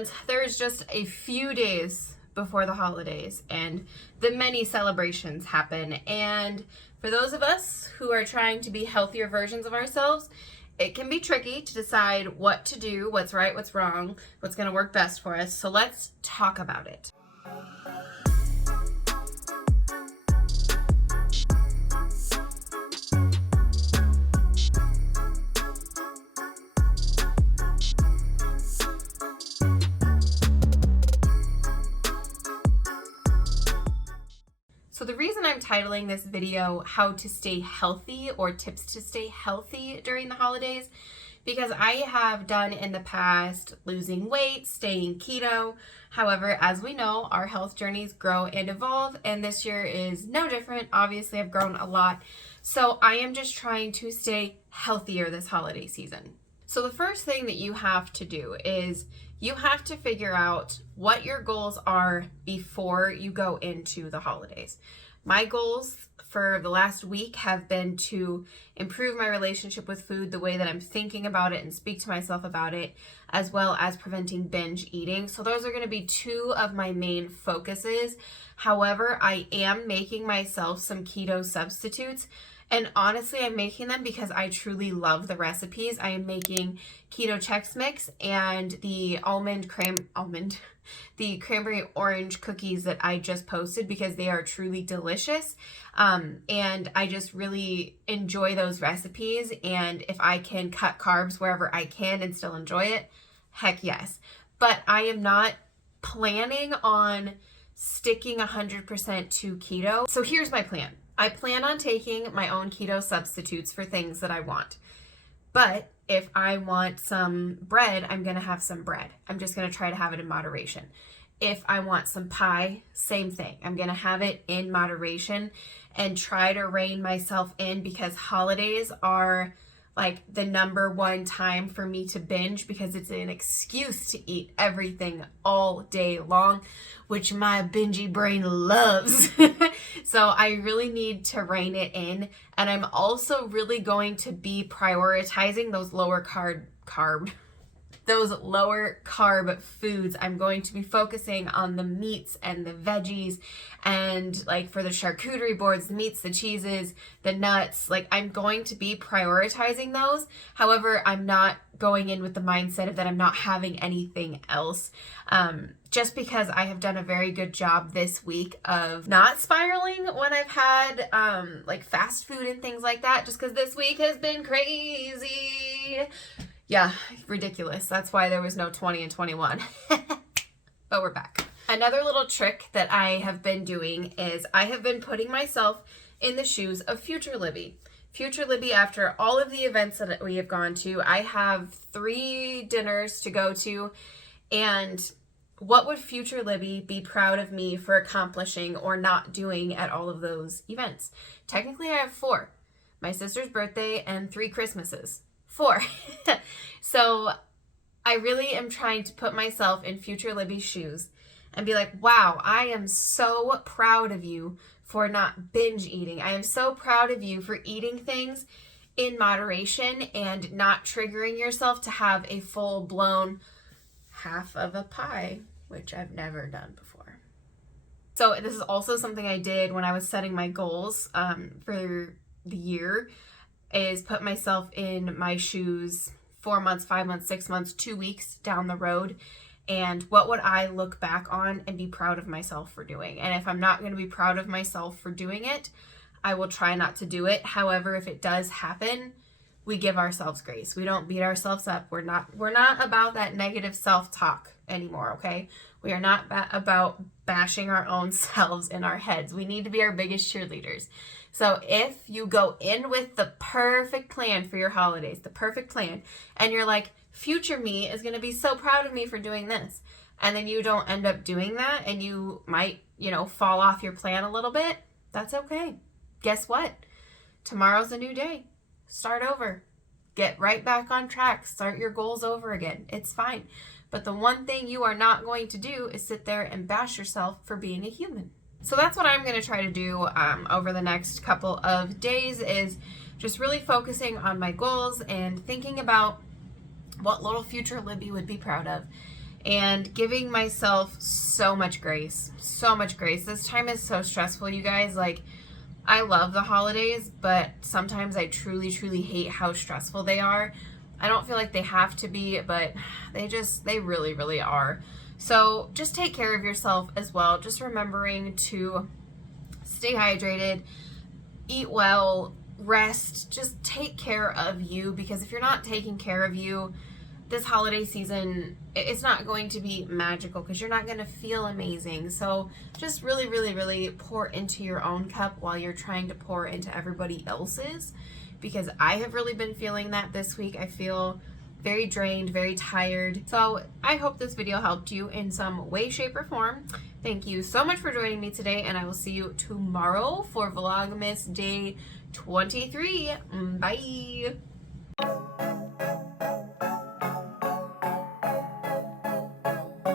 friends, there's just a few days before the holidays and the many celebrations happen. And for those of us who are trying to be healthier versions of ourselves, it can be tricky to decide what to do, what's right, what's wrong, what's going to work best for us. So let's talk about it. So the reason I'm titling this video How to Stay Healthy or Tips to Stay Healthy During the Holidays, because I have done in the past losing weight, staying keto. However, as we know, our health journeys grow and evolve, and this year is no different. Obviously, I've grown a lot. So I am just trying to stay healthier this holiday season. So the first thing that you have to do is you have to figure out what your goals are before you go into the holidays. My goals for the last week have been to improve my relationship with food, the way that I'm thinking about it and speak to myself about it, as well as preventing binge eating. So those are going to be two of my main focuses. However, I am making myself some keto substitutes. And honestly, I'm making them because I truly love the recipes. I am making keto Chex Mix and the the cranberry orange cookies that I just posted because they are truly delicious. And I just really enjoy those recipes. And if I can cut carbs wherever I can and still enjoy it, heck yes. But I am not planning on sticking 100% to keto. So here's my plan. I plan on taking my own keto substitutes for things that I want. But if I want some bread, I'm going to have some bread. I'm just going to try to have it in moderation. If I want some pie, same thing. I'm going to have it in moderation and try to rein myself in because holidays are like the number one time for me to binge because it's an excuse to eat everything all day long, which my bingy brain loves. So I really need to rein it in. And I'm also really going to be prioritizing those lower carb foods. I'm going to be focusing on the meats and the veggies and like for the charcuterie boards, the meats, the cheeses, the nuts, like I'm going to be prioritizing those. However, I'm not going in with the mindset of that I'm not having anything else. Just because I have done a very good job this week of not spiraling when I've had like fast food and things like that, just because this week has been crazy. Yeah, ridiculous. That's why there was no 20 and 21. But we're back. Another little trick that I have been doing is I have been putting myself in the shoes of Future Libby. Future Libby, after all of the events that we have gone to, I have 3 dinners to go to. And what would Future Libby be proud of me for accomplishing or not doing at all of those events? Technically, I have 4. My sister's birthday and 3 Christmases. 4. So I really am trying to put myself in Future Libby's shoes and be like, wow, I am so proud of you for not binge eating. I am so proud of you for eating things in moderation and not triggering yourself to have a full-blown half of a pie, which I've never done before. So this is also something I did when I was setting my goals for the year, is put myself in my shoes 4 months, 5 months, 6 months, 2 weeks down the road. And what would I look back on and be proud of myself for doing? And if I'm not going to be proud of myself for doing it, I will try not to do it. However, if it does happen, we give ourselves grace. We don't beat ourselves up. We're not about that negative self-talk anymore, okay? We are not about bashing our own selves in our heads. We need to be our biggest cheerleaders. So if you go in with the perfect plan for your holidays, the perfect plan, and you're like, future me is going to be so proud of me for doing this, and then you don't end up doing that, and you might, fall off your plan a little bit, that's okay. Guess what? Tomorrow's a new day. Start over. Get right back on track. Start your goals over again. It's fine. But the one thing you are not going to do is sit there and bash yourself for being a human. So that's what I'm going to try to do over the next couple of days, is just really focusing on my goals and thinking about what little future Libby would be proud of. and giving myself so much grace. So much grace. This time is so stressful, you guys. Like, I love the holidays, but sometimes I truly, truly hate how stressful they are. I don't feel like they have to be, but they really, really are. So just take care of yourself as well. Just remembering to stay hydrated, eat well, rest, just take care of you, because if you're not taking care of you this holiday season, it's not going to be magical because you're not going to feel amazing. So just really, really, really pour into your own cup while you're trying to pour into everybody else's, because I have really been feeling that this week. I feel very drained, very tired. So I hope this video helped you in some way, shape, or form. Thank you so much for joining me today, and I will see you tomorrow for Vlogmas Day 23. Bye!